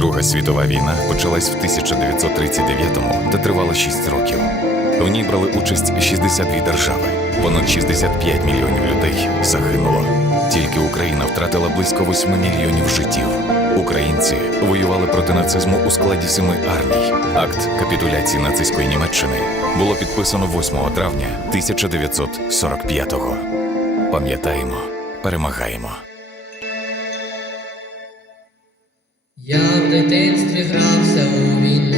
Друга світова війна почалась в 1939-му та тривала 6 років. В ній брали участь 62 держави. Понад 65 мільйонів людей загинуло. Тільки Україна втратила близько 8 мільйонів життів. Українці воювали проти нацизму у складі семи армій. Акт капітуляції нацистської Німеччини було підписано 8 травня 1945-го. Пам'ятаємо, перемагаємо. Дитинстві грався у війну,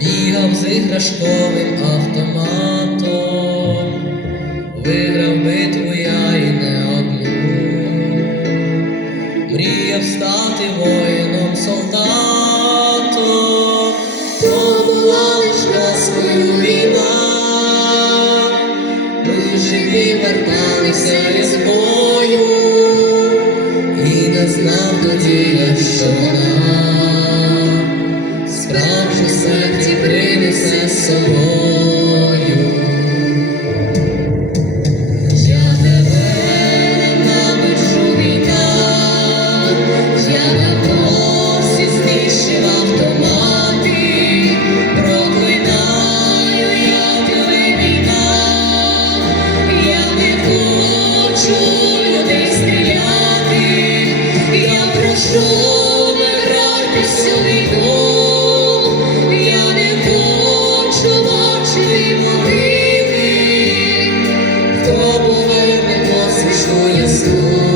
бігав з іграшковим автоматом, виграв битву я і не одну, мріяв стати воїном солдатом, то була лиш насною війна, ми живі верталися із бою. Jesus. Хто поверне посвічну ясну, мамі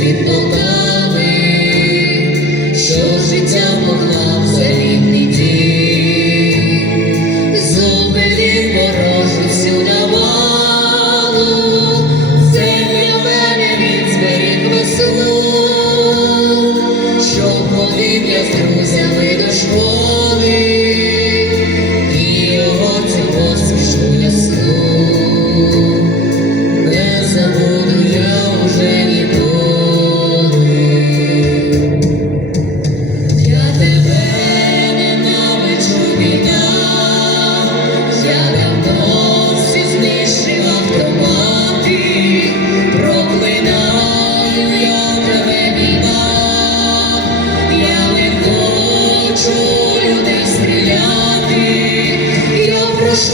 You.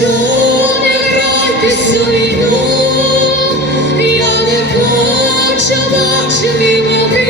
Я не грайтесь у війну, я не хочу бачити могили.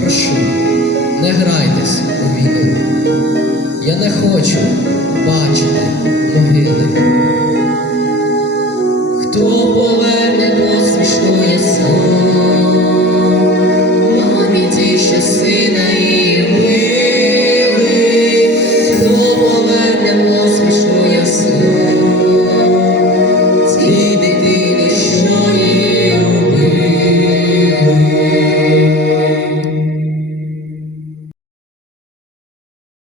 прошу, не грайтесь у війну. Я не хочу бачити могили. Хто боле?